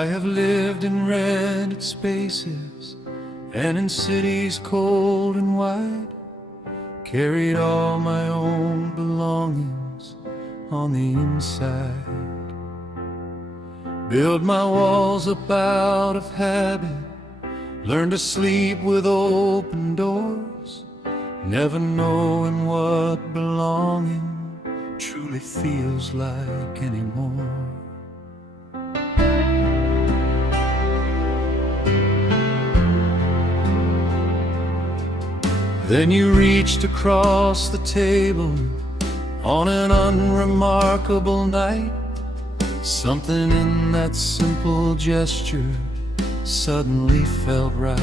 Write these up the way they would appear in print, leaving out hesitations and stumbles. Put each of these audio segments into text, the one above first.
I have lived in rented spaces and in cities cold and wide, carried all my own belongings on the inside, build my walls up out of habit, learn to sleep with open doors, never knowing what belonging truly feels like anymore. Then you reached across the table on an unremarkable night. Something in that simple gesture suddenly felt right.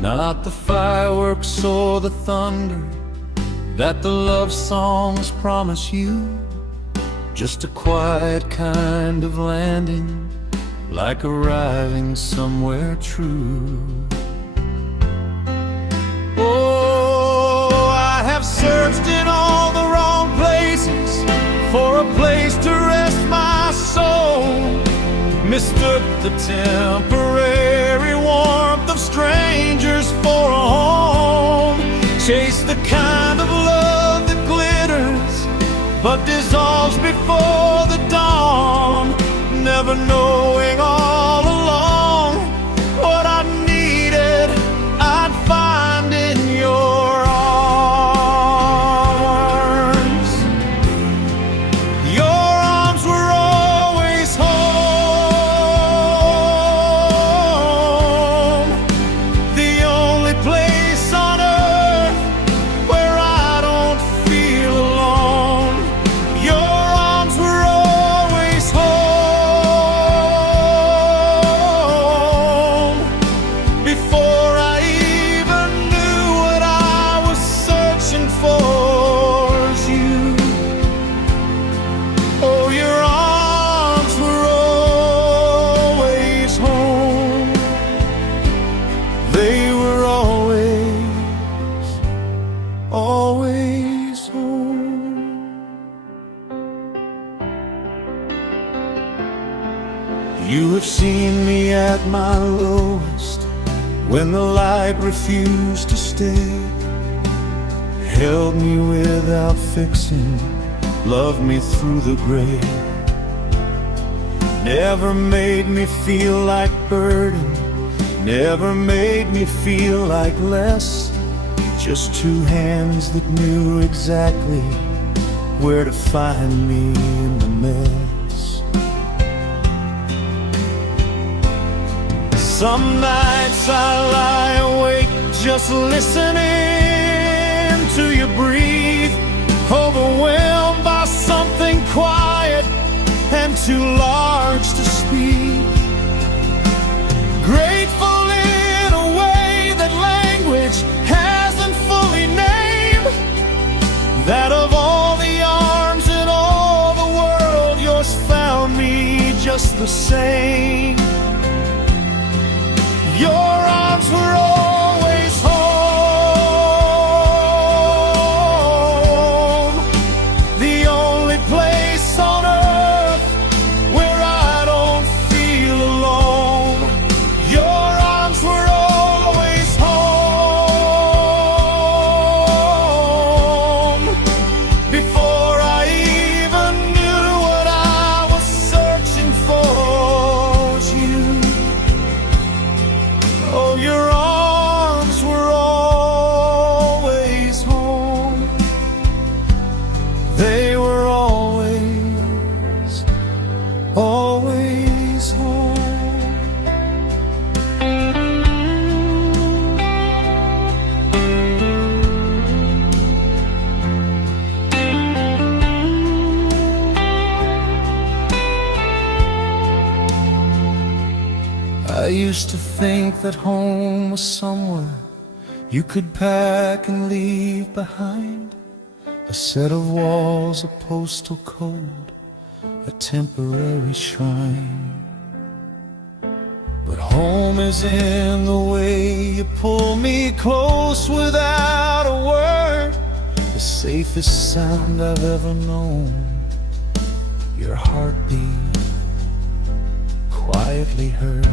Not the fireworks or the thunder that the love songs promise you, just a quiet kind of landing, like arriving somewhere true. Oh, I have searched in all the wrong places for a place to rest my soul, mistook the temporary warmth of strangers for a home, chased the kind of love that glitters but dissolves before the dawn, never knowing all along what I needed I'd find in your arms. Your arms were always home, the only place on earth where I don't feel alone. Your arms were always home, before I even knew what I was searching for was you. Oh, your arms were always home. They were always home. You have seen me at my lowest, when the light refused to stay, held me without fixing, loved me through the gray, never made me feel like burden, never made me feel like less, just two hands that knew exactly where to find me in the mess. Some nights I lie awake just listening to you breathe, overwhelmed by something quiet and too large to speak, grateful in a way that language hasn't fully named, that of all the arms in all the world, yours found me just the same. Your arms were always home, the only place on earth where I don't feel alone. Your arms were always home, before I even knew what I was searching for was you. Oh, your arms were always home. They were always home. I used to think that home was somewhere you could pack and leave behind, a set of walls, a postal code, a temporary shrine. But home is in the way you pull me close without a word, the safest sound I've ever known, your heartbeat. quietly heard.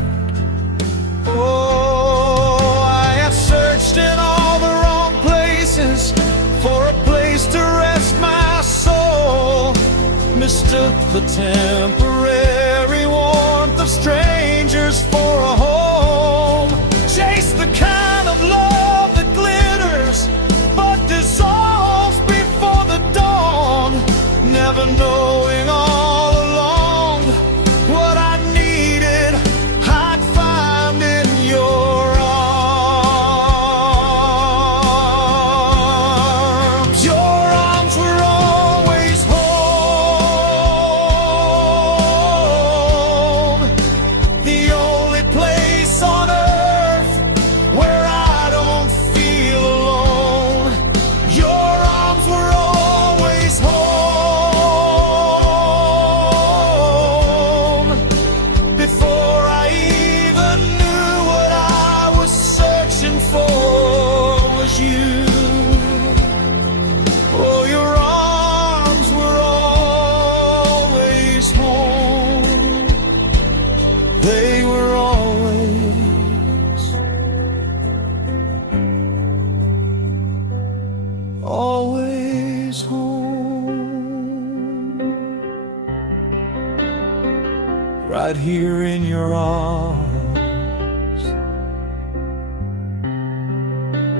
Oh, I have searched in all the wrong places for a place to rest my soul. Mistook the temporary warmth of strangers for a home. Chased the kind of love that glitters but dissolves before the dawn, never knowing all along what I needed I'd find in your arms. Your arms were always home, the only place on earth where I don't feel alone. Your arms were always home, before I even knew what I was searching for was you. Oh, your arms were always home. They were always home. Right here in your arms,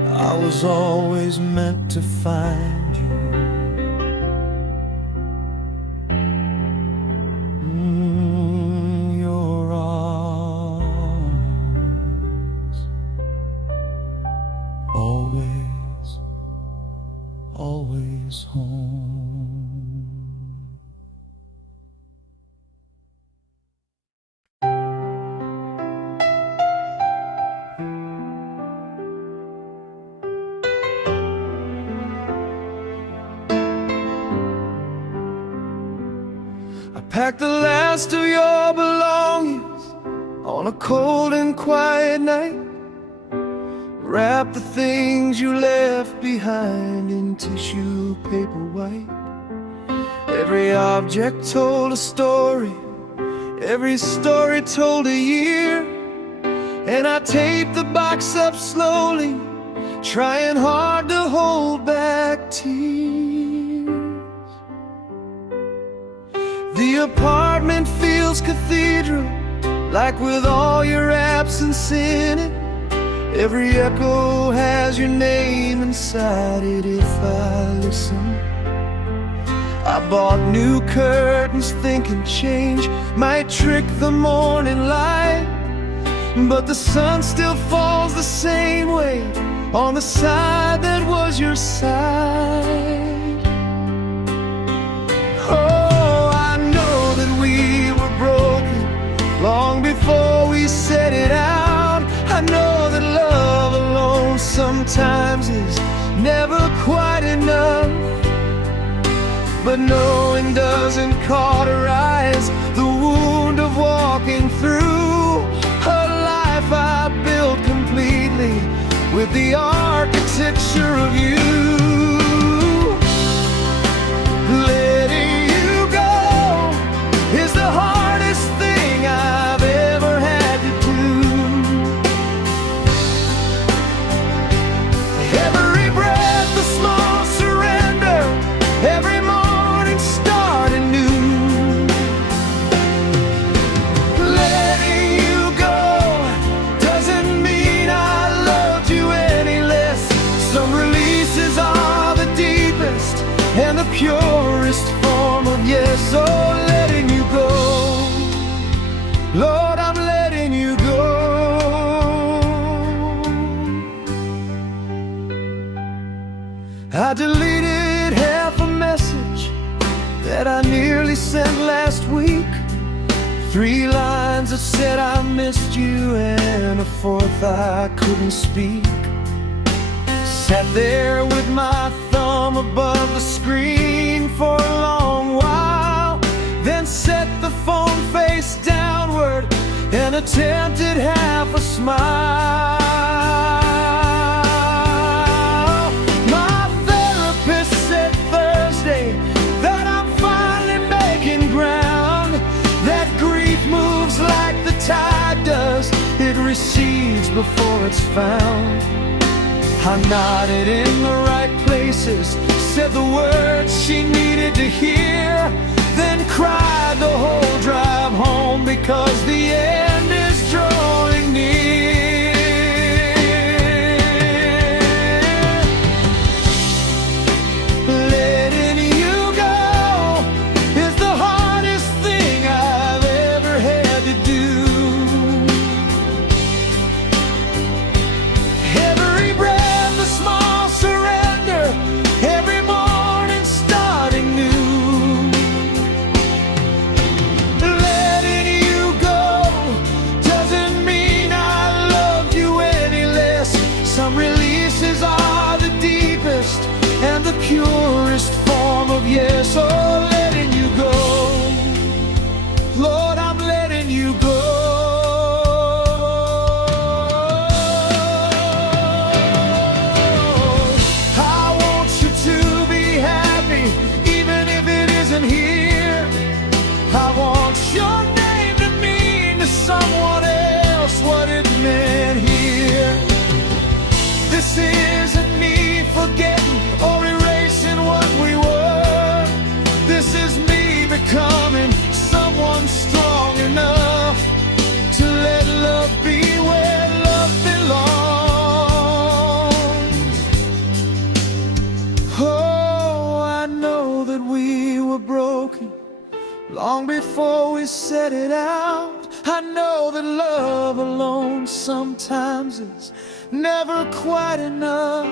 I was always meant to find you. Your arms, always home. I packed the last of your belongings on a cold and quiet night. Wrap the things you left behind in tissue paper white. Every object told a story, every story told a year. And I taped the box up slowly, trying hard to hold back tears. The apartment feels cathedral, like with all your absence in it. Every echo has your name inside it if I listen. I bought new curtains thinking change might trick the morning light, but the sun still falls the same way on the side that was your side. Oh, I know that we were broken long before we set it out. I know that love alone sometimes is never quite enough, but knowing doesn't cauterize the wound of walking through a life I built completely with the architecture of you. Letting you go is the hardest thing I've ever had to do. Every breath a small surrender, every morning start anew. Letting you go doesn't mean I loved you any less. Some releases are the deepest and the purest form of yes. Oh, letting you go, Lord, I'm letting you go. I deleted half a message that I nearly sent last week. 3 lines that said I missed you, and a 4th I couldn't speak. Sat there with my thumb above the screen for a long while, then set the phone face downward and attempted half a smile. My therapist said Thursday that I'm finally making ground, that grief moves like the tide before it's found. I nodded in the right places, said the words she needed to hear, then cried the whole drive home because the end is drawing near. Letting you go is the hardest thing I've ever had to do. Every breath a small surrender, every morning starting new. Letting you go doesn't mean I love you any less. Some releases are the deepest and the purest form of yes. Oh, letting you go, Lord, I'm letting you go. I want you to be happy, even if it isn't here. I want your name to mean to someone else what it meant here. This isn't me forgetting or erasing what we were. This is me becoming someone strong enough to let love be where love belongs. Oh, I know that we were broken long before we set it out. I know that love alone sometimes is never quite enough,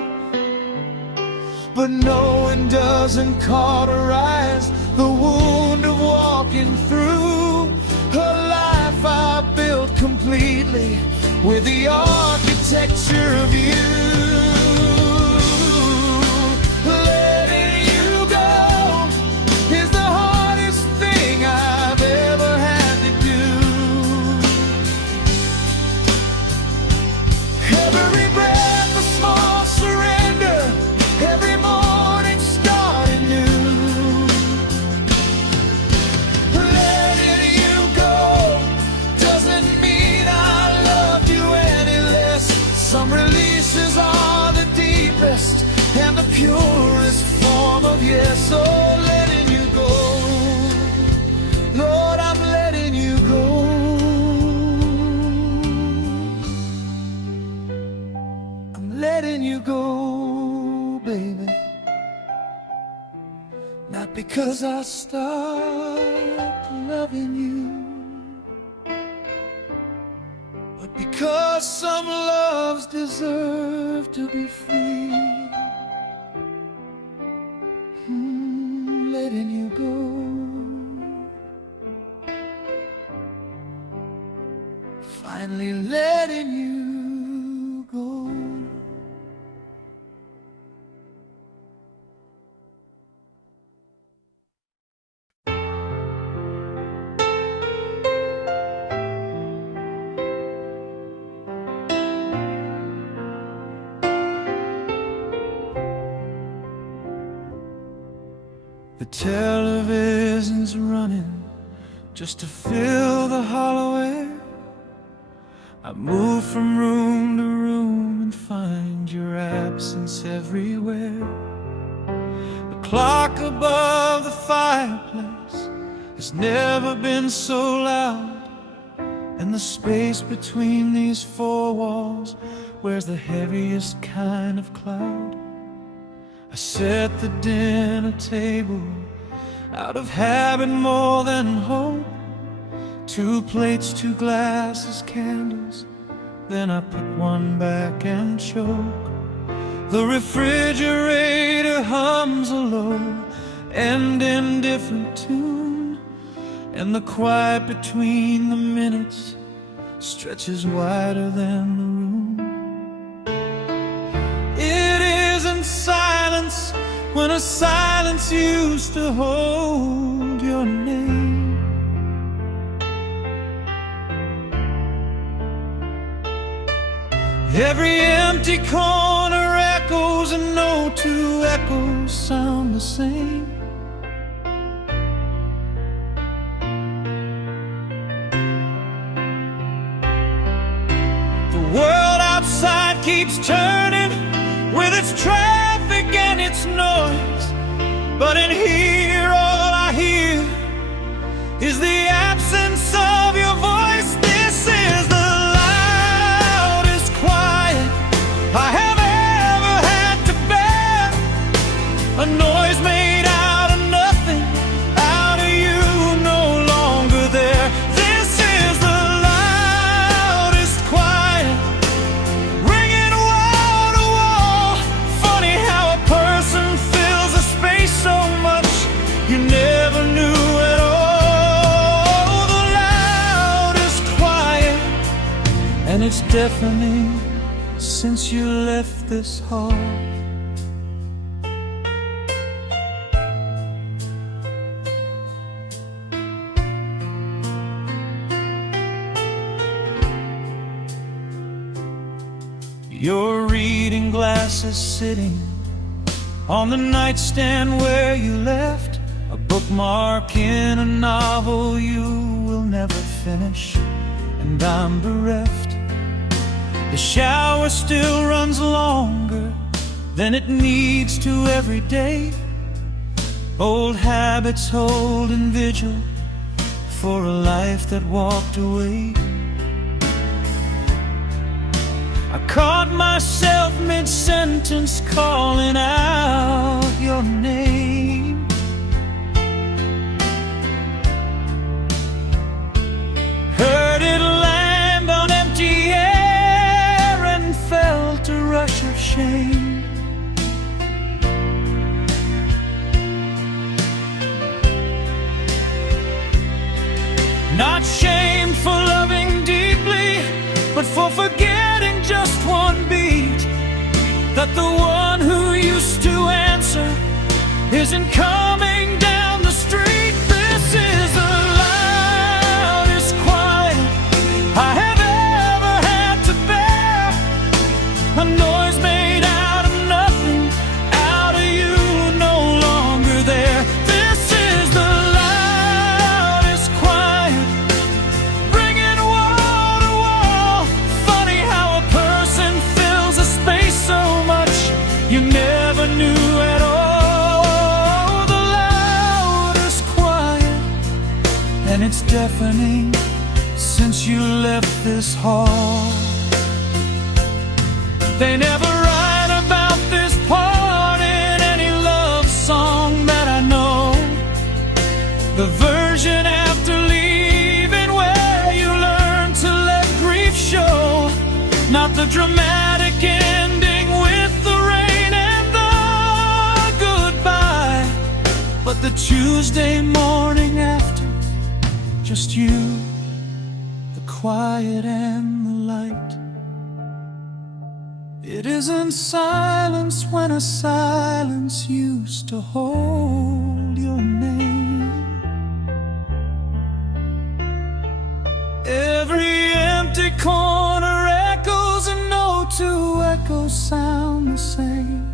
but knowing doesn't cauterize the wound of walking through a life I built completely with the architecture of you. Letting you go is the hardest thing I've ever had to do. Every breath a small surrender, every morning starting new. Letting you go doesn't mean I love you any less. Some releases are the deepest and the purest form of yes. Oh, letting you go, Lord, I'm letting you go. I'm letting you go, baby. Not because I stopped loving you, but because some loves deserve to be free. Letting you go. Finally letting you go. The television's running just to fill the hollow air. I move from room to room and find your absence everywhere. The clock above the fireplace has never been so loud, and the space between these four walls wears the heaviest kind of cloud. I set the dinner table out of habit more than hope. 2 plates, 2 glasses, candles, then I put one back and choke. The refrigerator hums a low and indifferent tune, and the quiet between the minutes stretches wider than the room. It isn't silence when a silence used to hold your name. Every empty corner echoes, and no 2 echoes sound the same. The world keeps turning with its traffic and its noise. But in here all I hear is the absence of your voice. This is the loudest quiet I have ever had to bear. A noise made out of nothing, out of you, no longer there. This is the loudest quiet, ringing wall to wall. Funny how a person fills a space so much you never knew at all. The loudest quiet, and it's deafening since you left this hall. Your reading glasses sitting on the nightstand where you left a bookmark in a novel you will never finish, and I'm bereft. The shower still runs longer than it needs to every day. Old habits holding vigil for a life that walked away. I caught myself mid-sentence calling out your name. Heard it land on empty air and felt a rush of shame. Not shamed for loving deeply, but for forgetting just one beat, that the one who used to answer isn't coming down the street. This is the loudest quiet I have ever had to bear. A noise made out of nothing, out of you, no longer there. This is the loudest quiet, ringing wall to wall. Funny how a person fills a space so much you never knew at all. The loudest quiet, and it's deafening since you left this hall. They never write about this part in any love song that I know. The version after leaving where you learn to let grief show. Not the dramatic ending with the rain and the goodbye, but the Tuesday morning after, just you, the quiet and the light. It isn't silence when a silence used to hold your name. Every empty corner echoes, and no two echoes sound the same.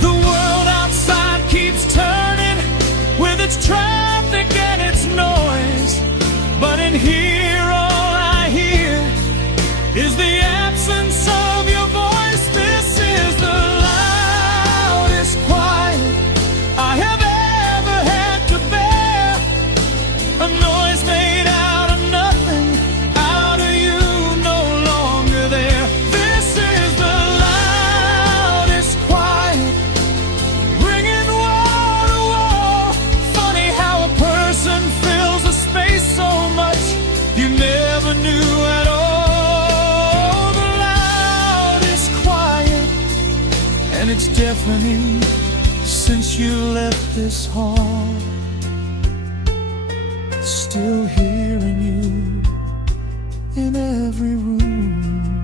The world outside keeps turning with its traffic and its noise, but in here all I hear is the absence of your voice. This is the loudest quiet I have ever had to bear. A noise made out of nothing, out of you, no longer there. This is the loudest quiet, ringing wall to wall. Funny how a person fills a space so much you never knew at all. The loudest quiet, and it's deafening since you left this hall. Still hearing you in every room.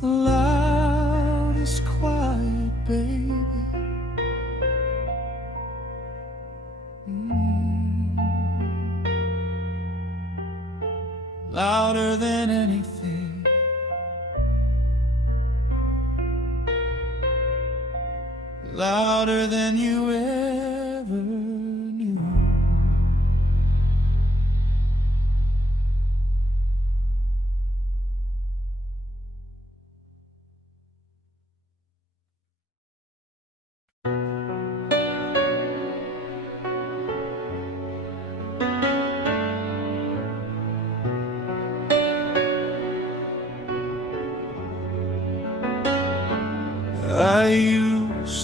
The loudest quiet, baby. Louder than anything, louder than you ever knew.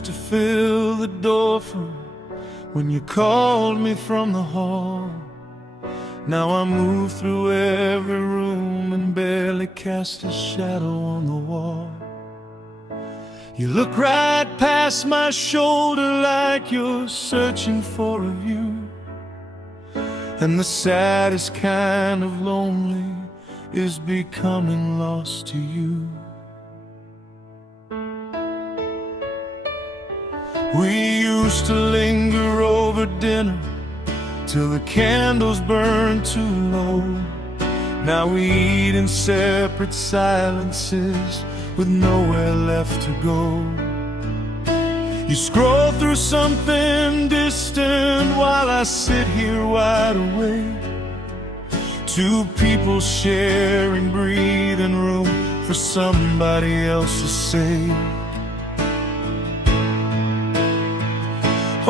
to fill the door from when you called me from the hall. Now I move through every room and barely cast a shadow on the wall. You look right past my shoulder like you're searching for a view, and the saddest kind of lonely is becoming lost to you. We used to linger over dinner till the candles burn too low. Now we eat in separate silences with nowhere left to go. You scroll through something distant while I sit here wide awake. Two people sharing breathing room for somebody else to say.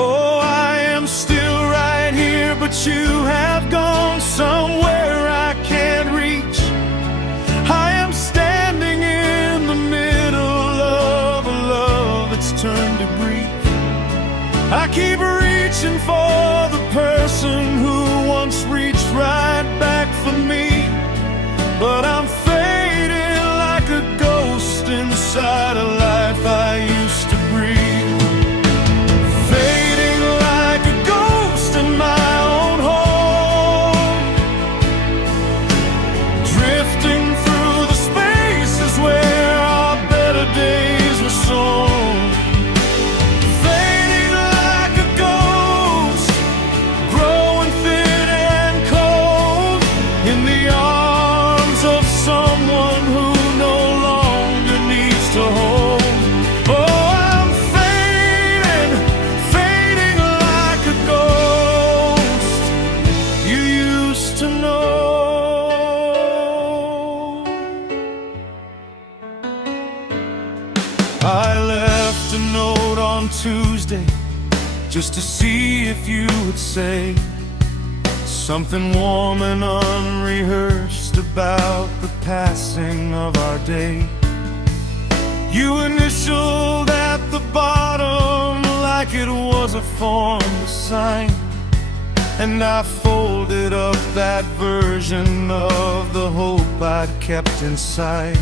Oh, I am still right here, but you have gone somewhere I can't reach. I am standing in the middle of a love that's turned to grief. I keep reaching for the person who once reached right back for me, but I'm fading like a ghost inside a life I used to breathe. Fading like a ghost in my own home, drifting through the spaces where our better days were sown. Fading like a ghost, growing thin and cold in the arms of someone who no longer needs to hold. Oh, I'm fading, fading like a ghost you used to know. I left a note on Tuesday just to see if you would say something warm and unrehearsed about the passing of our day. You initialed at the bottom like it was a form to sign, and I folded up that version of the hope I'd kept inside.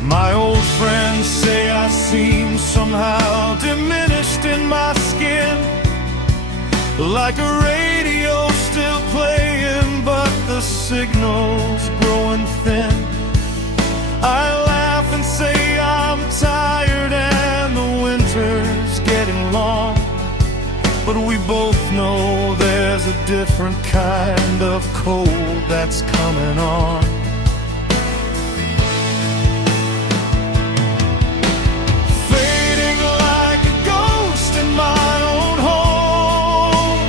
My old friends say I seem somehow diminished in my skin, like a radio still playing, but the signal's growing thin. I laugh and say I'm tired and the winter's getting long, but we both know there's a different kind of cold that's coming on. Fading like a ghost in my own home,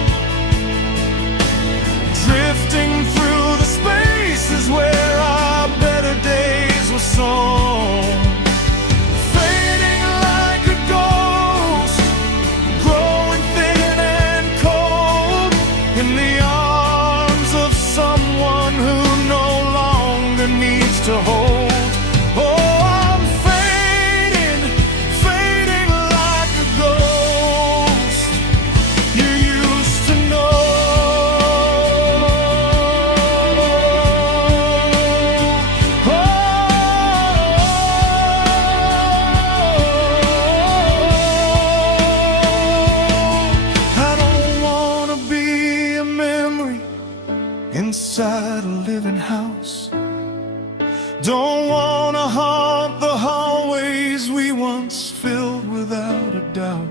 drifting through the spaces where our better days were sown. Fading like a ghost, growing thin and cold in the arms of someone who no longer needs to hold. Oh, I'm fading, fading like a ghost you used to know. I don't wanna be a memory inside a living house. Don't wanna haunt the hallways we once filled without a doubt.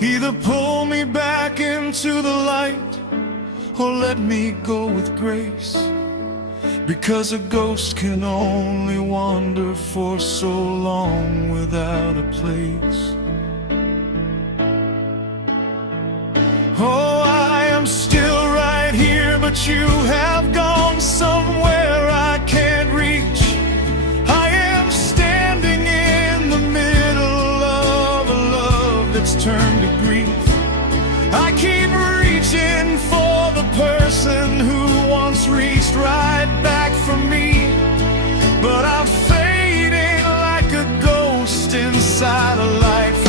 Either pull me back into the light or let me go with grace, because a ghost can only wander for so long without a place. Oh, I am still right here, but you have gone somewhere I can't reach. I am standing in the middle of a love that's turned to grief. I keep reaching for the person who once reached right back for me, but I'm fading like a ghost inside a life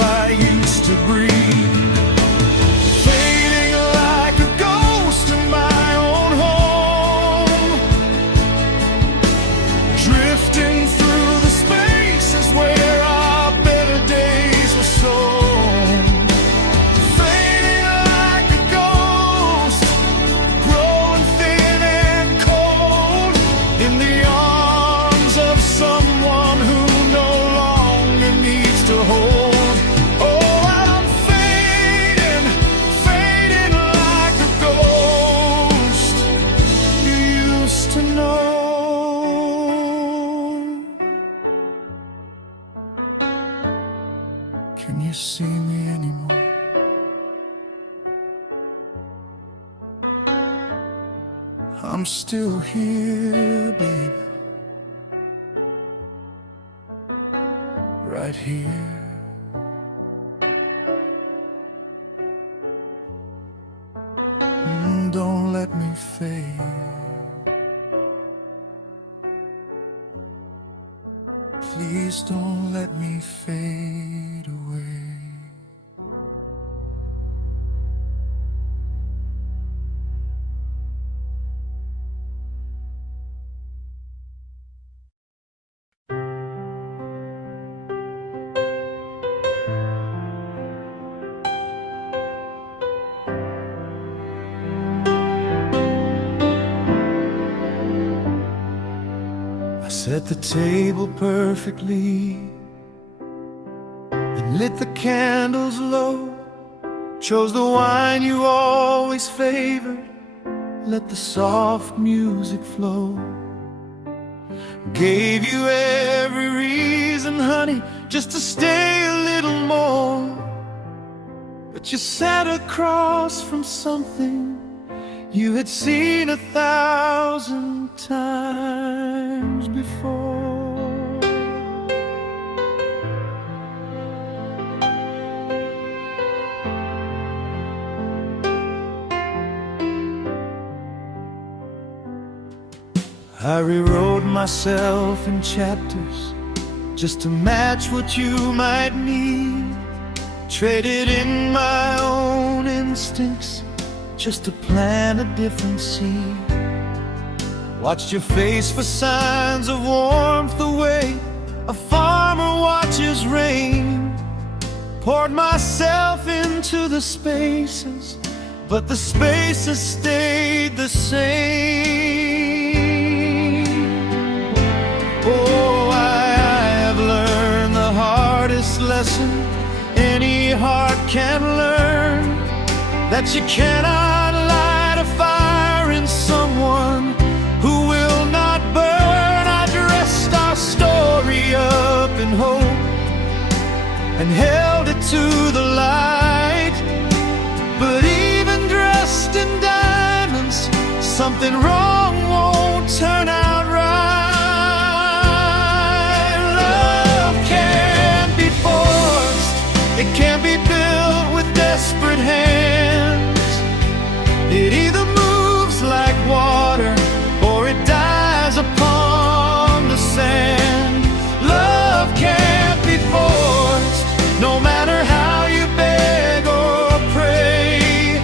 Can you see me anymore? I'm still here, baby, right here. Don't let me fade. Please don't let me fade away. Set the table perfectly and lit the candles low. Chose the wine you always favored, let the soft music flow. Gave you every reason, honey, just to stay a little more. But you sat across from something you had seen 1,000 times before. I rewrote myself in chapters just to match what you might need. Traded in my own instincts just to plant a different seed. Watched your face for signs of warmth the way a farmer watches rain. Poured myself into the spaces, but the spaces stayed the same. Oh, I have learned the hardest lesson any heart can learn, that you cannot light a fire in someone who will not burn. I dressed our story up in hope and held it to the light. But even dressed in diamonds, something wrong won't turn out right. Love can't be forced, it can't be built with desperate hands. It either moves like water or it dies upon the sand. Love can't be forced, no matter how you beg or pray.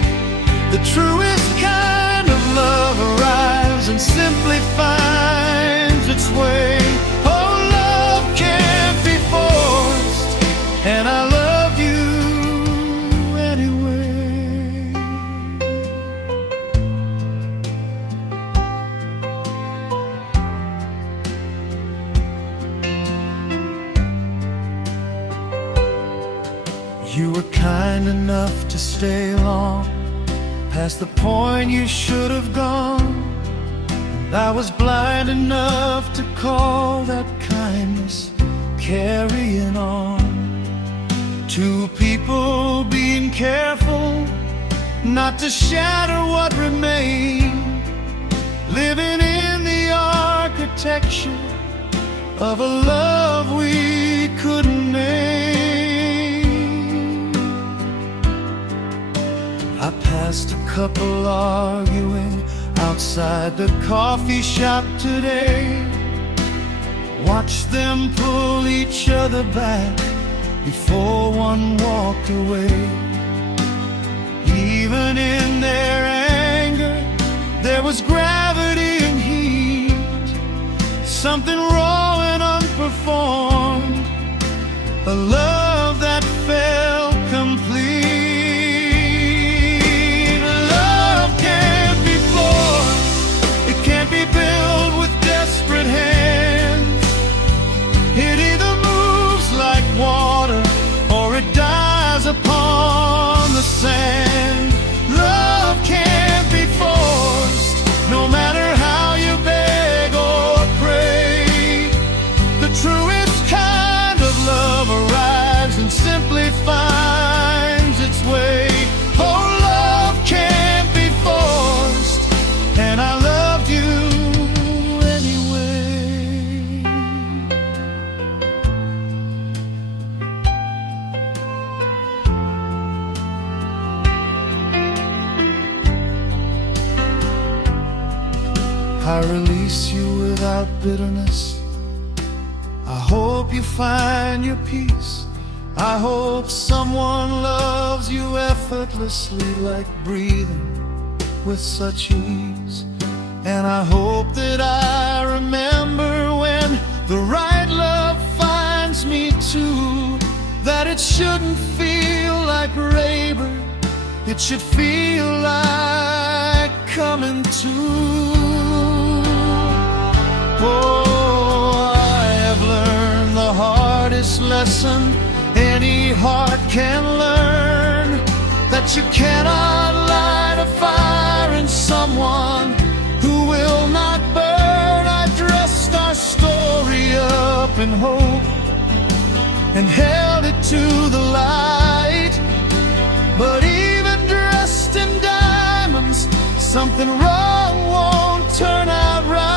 The truest kind of love arrives and simply finds its way. Oh, love can't be forced, and I love you anyway. You were kind enough to stay long, past the point you should have gone. And I was blind enough to call that kindness carrying on. Two people being careful not to shatter what remained, living in the architecture of a love we couldn't name. I passed a couple arguing outside the coffee shop today. Watched them pull each other back before one walked away. Even in their anger, there was gravity and heat, something raw and unperformed, a love that felt complete. Love can't be forced, it can't be built with desperate hands. It either moves like water or it dies upon the sand. Love can't be forced, no matter how you beg or pray. The truest kind of love arrives finds its way. Oh, love can't be forced, and I loved you anyway. I release you without bitterness. I hope you find your peace. I hope someone loves you effortlessly, like breathing with such ease. And I hope that I remember when the right love finds me too, that it shouldn't feel like labor, it should feel like coming to. Oh, I have learned the hardest lesson any heart can learn, that you cannot light a fire in someone who will not burn. I dressed our story up in hope and held it to the light, but even dressed in diamonds, something wrong won't turn out right.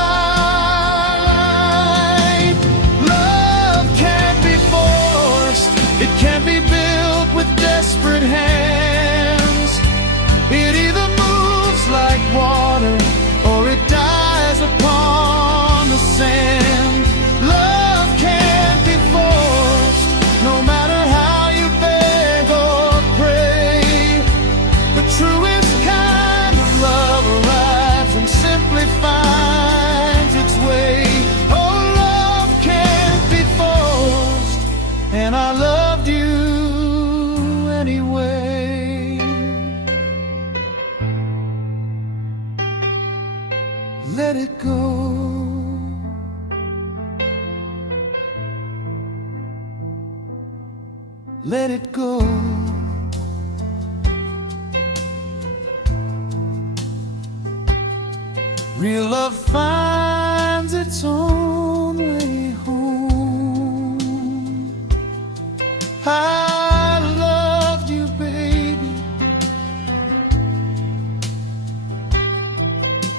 It can't be built with desperate hands. It either moves like water or it dies upon the sand. Love can't be forced, no matter how you beg or pray. The truest kind of love arrives and simply finds its way. Oh, love can't be forced, and I loved you anyway. Let it go. Let it go. Real love finds its own way home. I loved you, baby.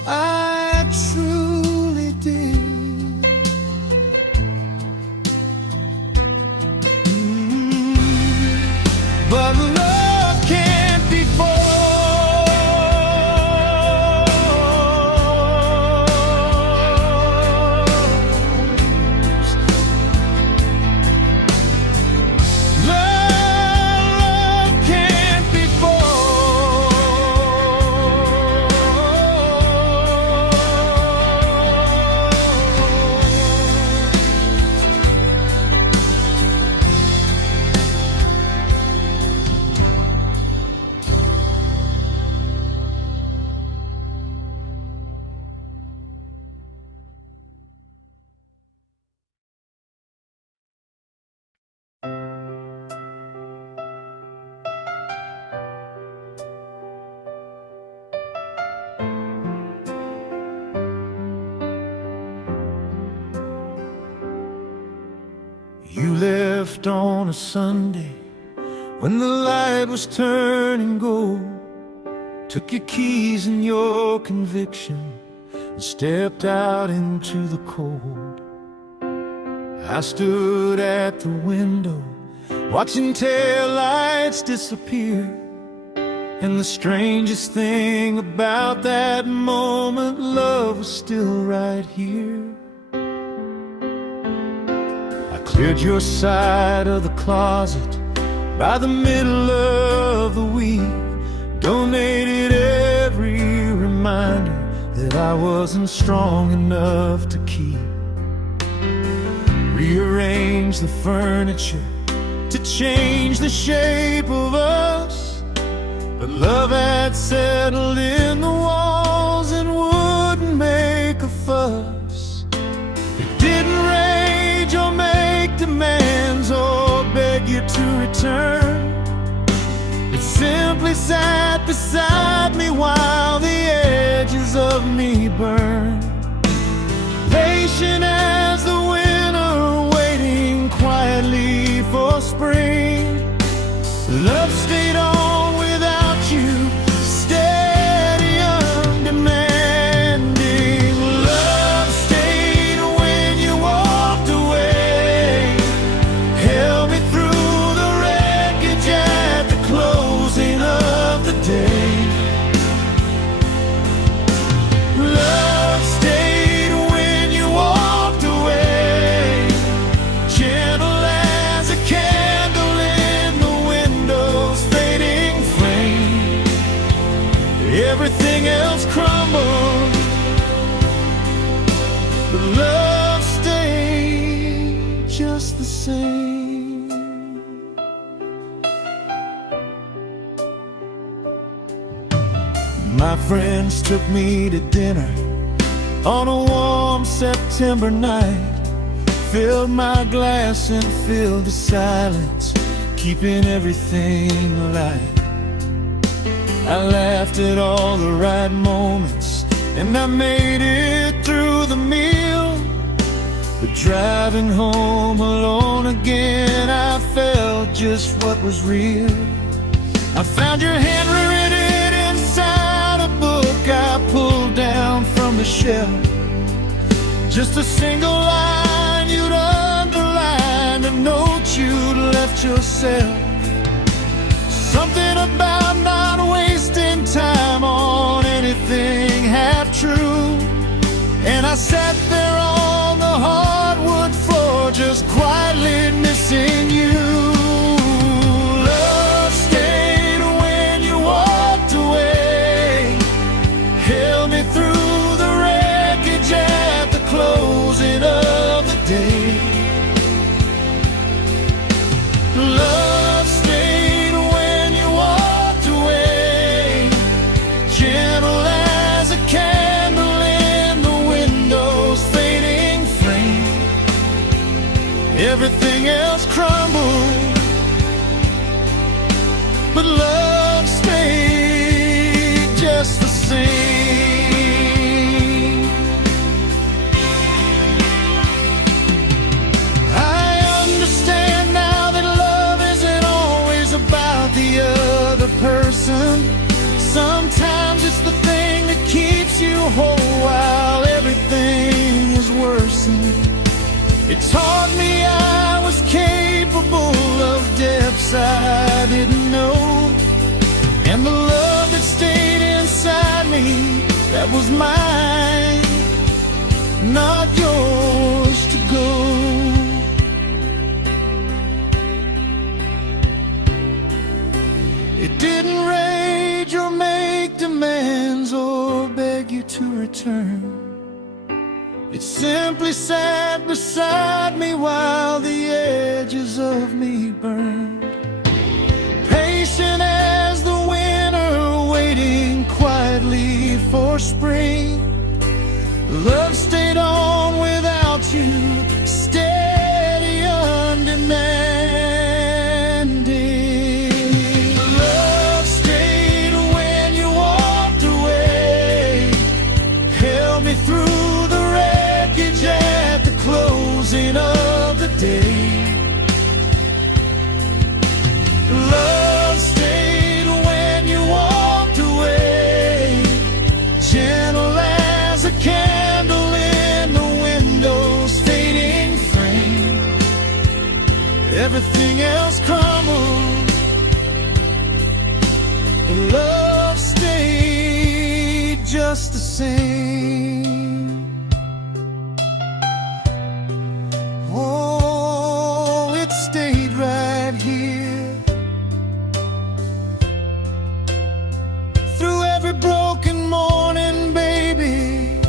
I truly did. But love can't be forced. You left on a Sunday when the light was turning gold, took your keys and your conviction and stepped out into the cold. I stood at the window watching taillights disappear, and the strangest thing about that moment, love was still right here. Cleared your side of the closet by the middle of the week, donated every reminder that I wasn't strong enough to keep, rearranged the furniture to change the shape of us, but love had settled in the walls and wouldn't make a fuss. It didn't rage or make demands or beg you to return. It simply sat beside me while the edges of me burned, patient as the winter waiting quietly for spring. Love stayed on without you, steady, undemanding. Love stayed when you walked away, held me through the wreckage at the closing of the day. Love stayed when you walked away, gentle as a candle in the window's fading flame. Everything else crumbled, but love stayed just the same. My friends took me to dinner on a warm September night, filled my glass and filled the silence, keeping everything light. I laughed at all the right moments, and I made it through the meal. But driving home alone again, I felt just what was real. I found your handwritten inside a book I pulled down from the shelf. Just a single line you'd underlined, a note you'd left yourself. Something about not wasting time on anything half true. And I sat there on the hardwood floor, just quietly missing you. Love stayed when you walked away, held me through the wreckage at the closing of the day. Love stayed when you walked away, gentle as a candle in the window's fading flame. Everything else crumbled, but love stayed just the same. I understand now that love isn't always about the other person. Sometimes it's the thing that keeps you whole while everything is worsened. It taught me I was capable of depths I didn't know, and the love that stayed inside me, that was mine, not yours to go. It didn't rage or make demands or beg you to return. It simply sat beside me while the edges of me burned. Patient as the winter, waiting quietly for spring. Love stayed on without you, steady, undemanding. Love stayed when you walked away, held me through the wreckage at the closing of the day. Love stayed when you walked away, gentle as a candle in the window's fading frame. Everything else crumbled, but love stayed just the same. Oh, it stayed right here through every broken morning, baby.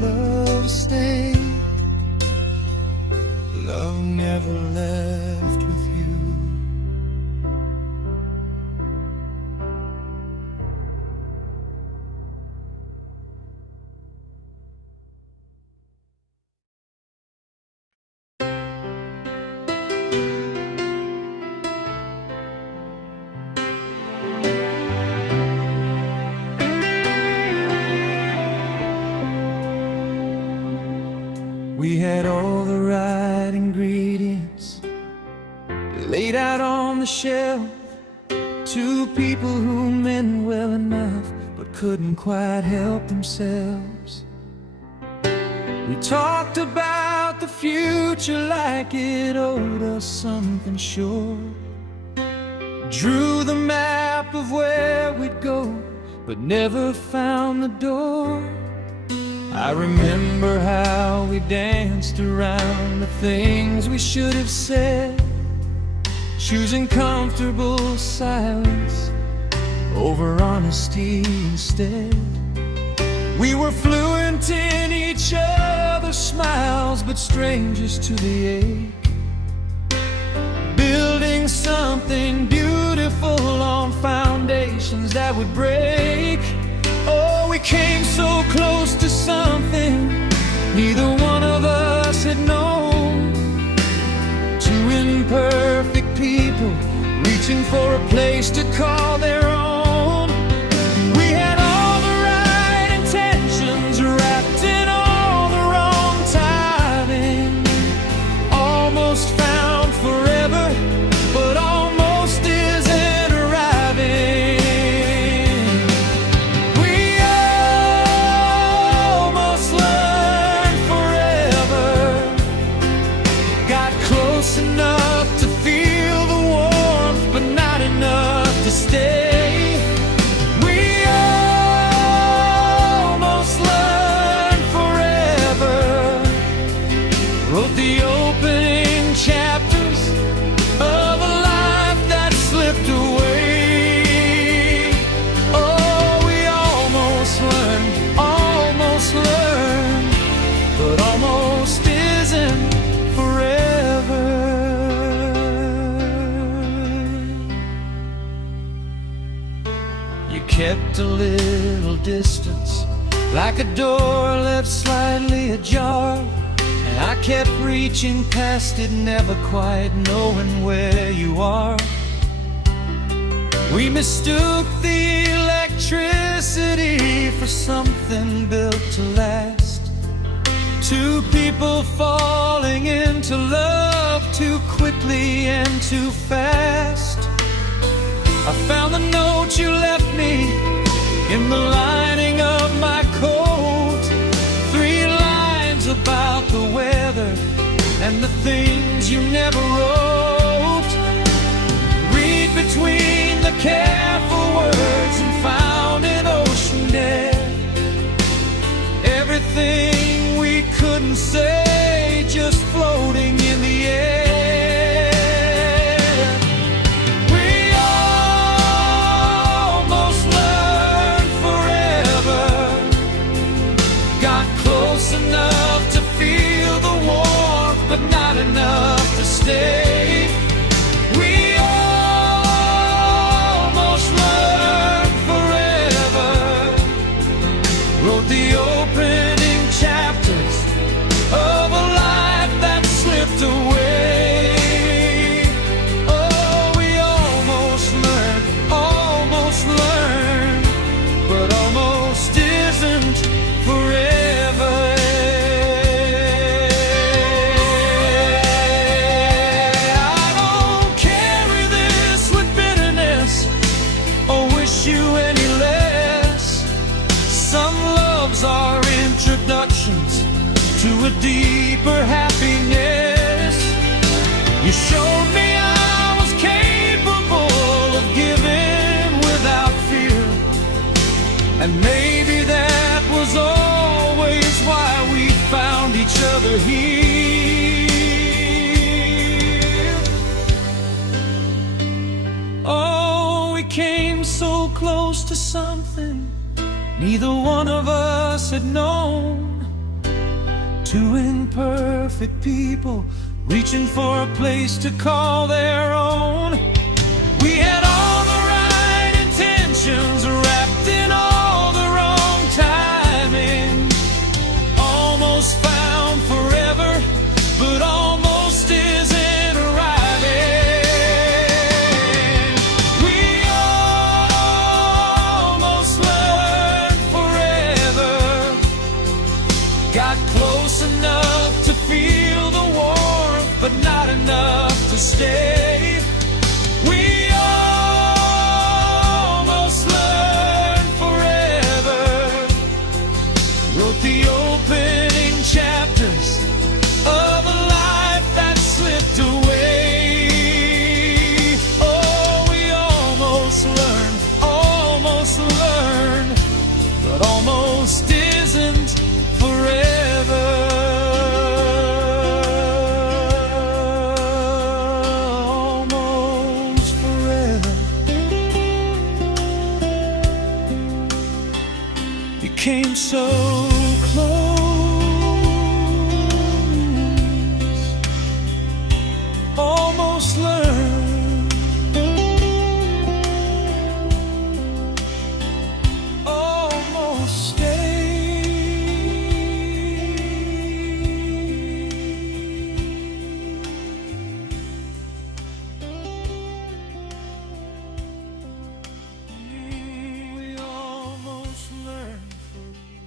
Love stayed, love never left with you. We had all the right ingredients laid out on the shelf. Two people who meant well enough but couldn't quite help themselves. We talked about the future like it owed us something sure. Drew the map of where we'd go, but never found the door. I remember how we danced around the things we should have said, choosing comfortable silence over honesty instead. We were fluent in each other's smiles, but strangers to the ache. Building something beautiful on foundations that would break. Oh, we came so close to something neither one of us had known. Two imperfect people reaching for a place to call their own. We had all the right intentions wrapped in all the wrong timing. Almost found forever, but almost isn't arriving. We almost learned forever, got close enough to feel the warmth, but not enough to stay. We almost learned forever, wrote the opening chapters of a life that slipped away. Oh, we almost learned, but almost isn't forever. You kept a little distance, like a door left slightly ajar, and I kept reaching past it, never quite knowing where you are. We mistook the electricity for something built to last. Two people falling into love too quickly and too fast. I found the note you left me in the lining of my coat. 3 lines about the weather and the things you never wrote. Read between the careful words and found an ocean dead. Everything we couldn't say just floating in the air. We almost learned forever, got close enough to feel the warmth, but not enough to stay. We almost learned forever, wrote the opening chapters of a life that slipped away. Oh, we almost learned, but almost isn't forever. I don't carry this with bitterness or wish you any less. Some loves are introductions to a deeper happiness. You showed me I was capable of giving without fear, and maybe that was always why we found each other here. Oh, we came so close to something neither one of us had known. Two imperfect people reaching for a place to call their own. We had all the right intentions wrapped in all the wrong timing. Almost found forever, but almost isn't arriving. We almost learned forever, got close enough to not enough to stay. We almost learned forever, wrote the opening chapters of a life that slipped away. Oh, we almost learned, but almost isn't forever. Almost forever. You came so close, almost learned, almost we almost learned for you.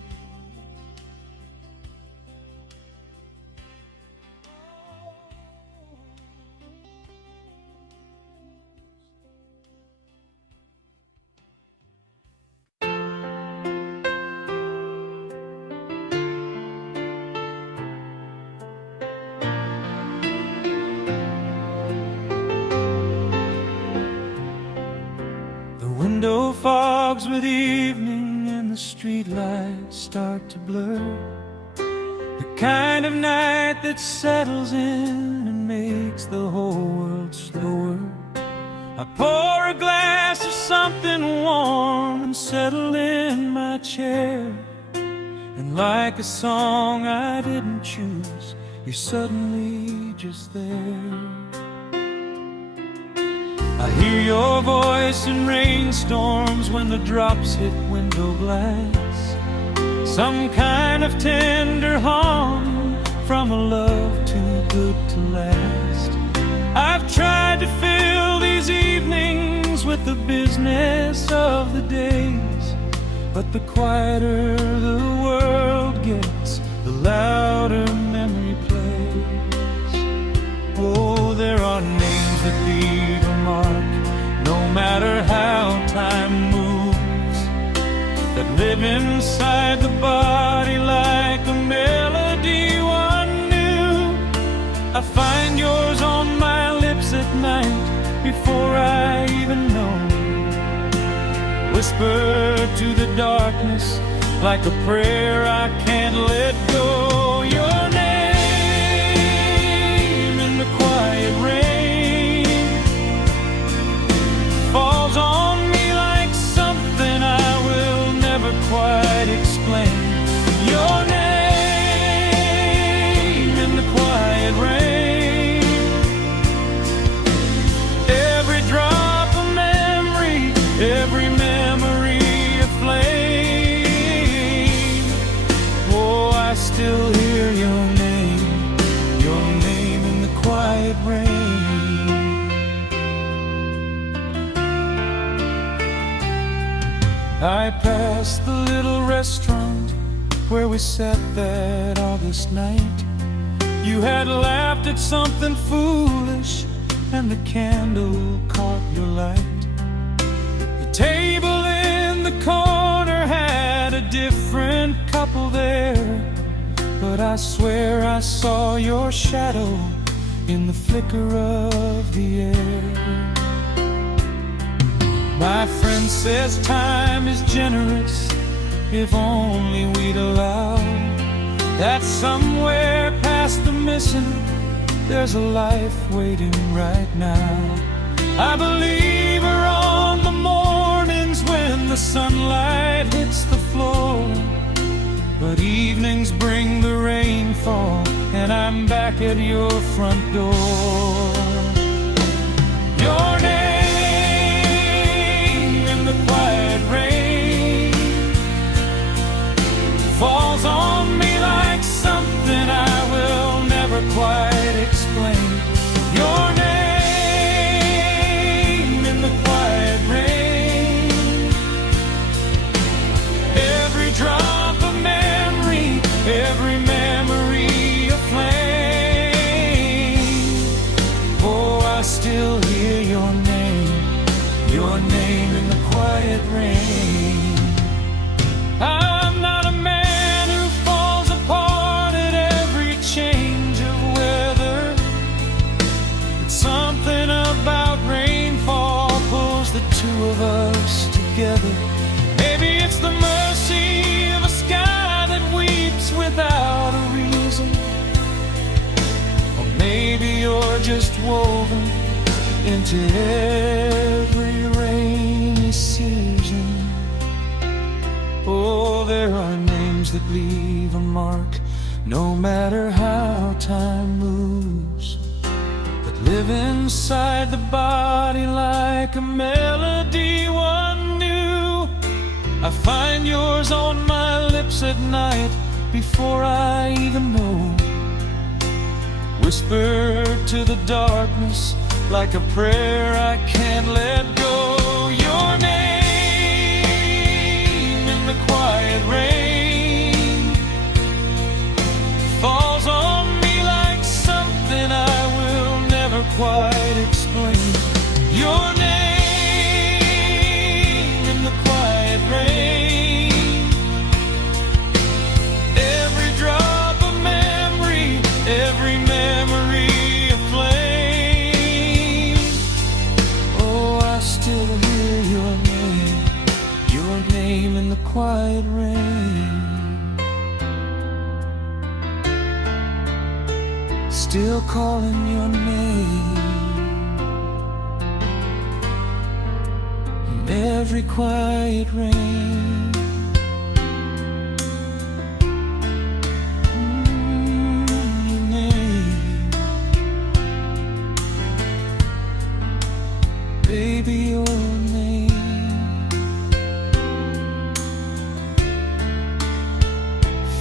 The window fogs with evening and the street lights start to blur. The kind of night that settles in and makes the whole world slower. I pour a glass of something warm and settle in my chair. And like a song I didn't choose, you're suddenly just there. I hear your voice in rainstorms when the drops hit window glass. Some kind of tender hum from a love too good to last. I've tried to fill these evenings with the business of the days, but the quieter the world gets, the louder memory plays. Oh, there are names that leave a mark, no matter how time moves, that live inside the body like a melody one knew. I find yours on my lips at night before I even know. Whisper to the darkness like a prayer I can't let go. Your name in the quiet rain falls on me like something I will never quite explain. Your name in the quiet rain, every drop of memory, every memory aflame. Oh, I still hear your name in the quiet rain. I passed the little restaurant where we sat that August night. You had laughed at something foolish and the candle caught your light. The table in the corner had a different couple there, but I swear I saw your shadow in the flicker of the air. My friend says time is generous, if only we'd allow that somewhere past the missing there's a life waiting right now. I believe her on the mornings when the sunlight hits the floor, but evenings bring the rainfall and I'm back at your front door. Your name in the quiet rain falls on me like something I will never quite explain. Your name in the quiet rain, every drop of memory, every memory aflame. just woven into every rainy season. Oh, there are names that leave a mark, no matter how time moves, that live inside the body like a melody one knew. I find yours on my lips at night before I even know, whispered to the darkness like a prayer I can't let go. Your name in the quiet rain falls on me like something I will never quite explain. Your name in the quiet rain, every drop of memory, every memory aflame. Oh, I still hear your name in the quiet rain. Still calling your name in every quiet rain. Your name, baby, your name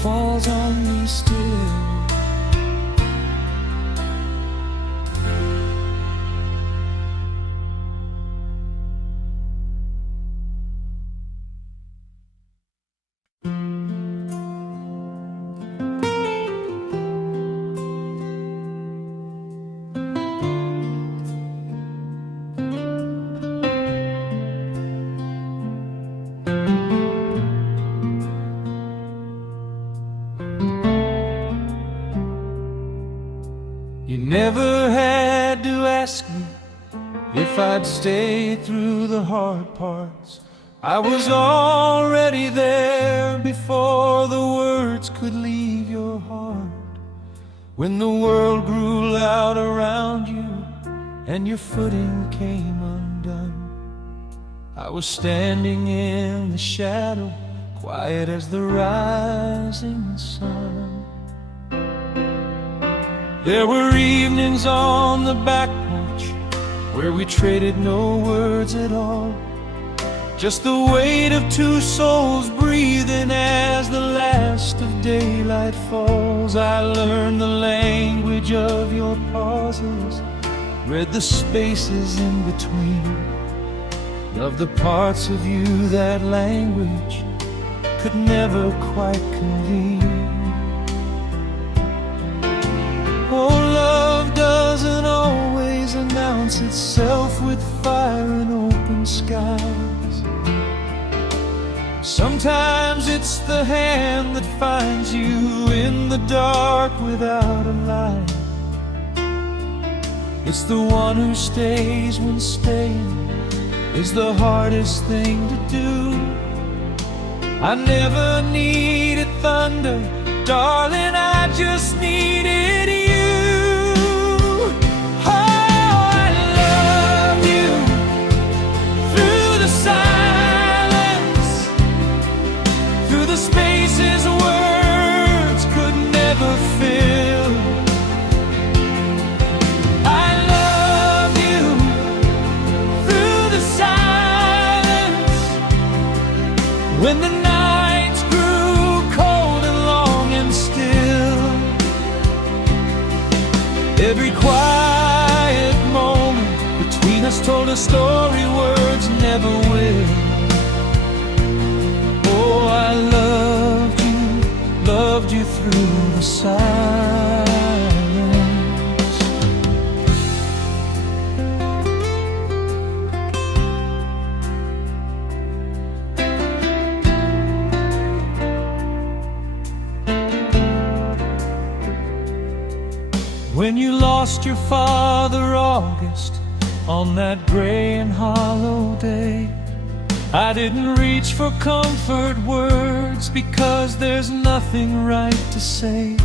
falls on me still. You never had to ask me if I'd stay through the hard parts. I was already there before the words could leave your heart. When the world grew loud around you and your footing came undone, I was standing in the shadow, quiet as the rising sun. There were evenings on the back porch where we traded no words at all, just the weight of two souls breathing as the last of daylight falls. I learned the language of your pauses, read the spaces in between, loved the parts of you that language could never quite convene. Oh, love doesn't always announce itself with fire and open skies. Sometimes it's the hand that finds you in the dark without a light. It's the one who stays when staying is the hardest thing to do. I never needed thunder, darling, I just needed you. Spaces words could never fill. I love you through the silence, when the nights grew cold and long and still. Every quiet moment between us told a story words never will. Oh, I loved you through the silence. When you lost your father, August, on that gray and hollow day, I didn't reach for comfort words because there's nothing right to say.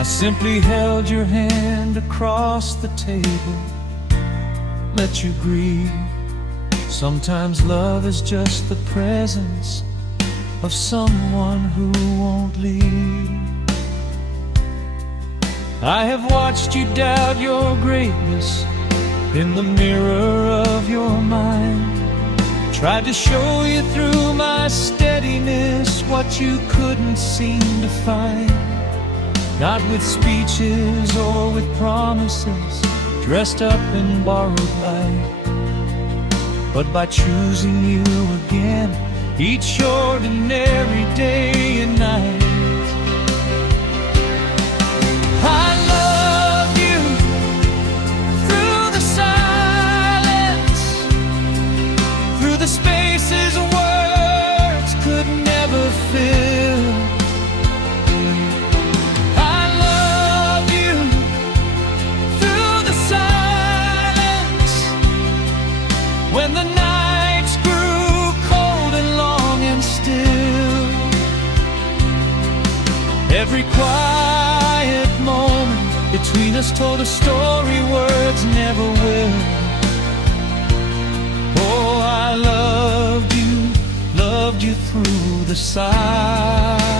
I simply held your hand across the table, let you grieve. Sometimes love is just the presence of someone who won't leave. I have watched you doubt your greatness in the mirror of your mind. Tried to show you through my steadiness what you couldn't seem to find. Not with speeches or with promises dressed up in borrowed light, but by choosing you again each ordinary day and night. I love you through the silence, through the spaces words could never fill. I love you through the silence, when the nights grew cold and long and still. Every quiet moment between us told a story words never will. Oh, I loved you through the silence.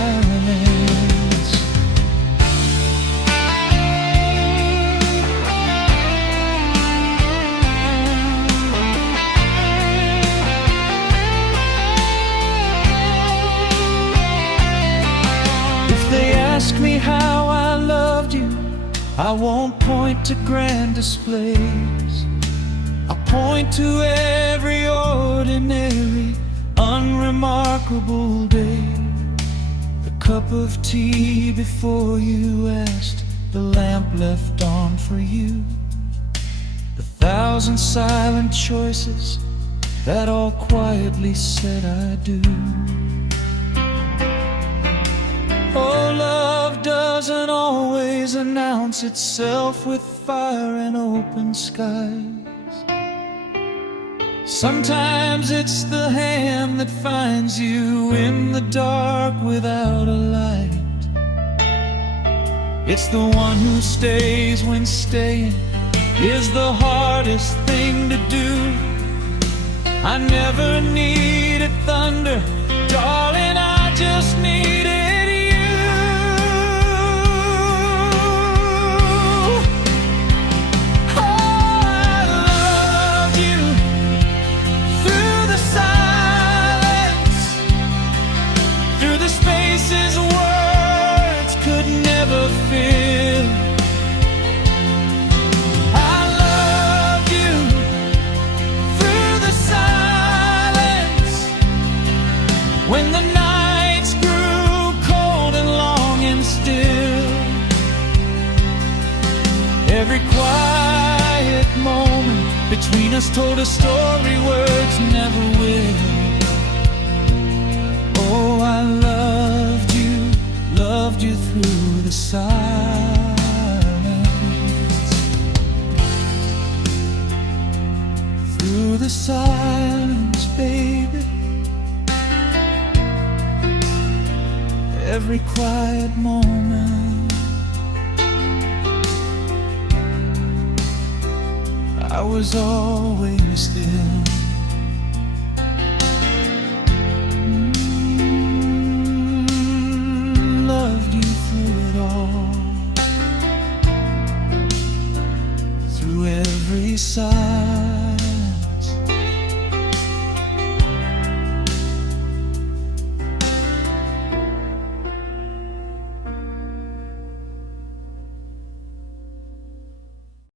If they ask me how I loved you, I won't point to grand displays. I'll point to every ordinary, unremarkable day. The cup of tea before you asked, the lamp left on for you, the thousand silent choices that all quietly said I do. Oh, love doesn't always announce itself with fire and open skies. Sometimes it's the hand that finds you in the dark without a light. It's the one who stays when staying is the hardest thing to do. I never needed thunder, darling, I just needed words could never fill. I love you through the silence, when the nights grew cold and long and still. Every quiet moment between us told a story words never will. Oh, I loved you through the silence, through the silence, baby. Every quiet moment I was always still. Every side.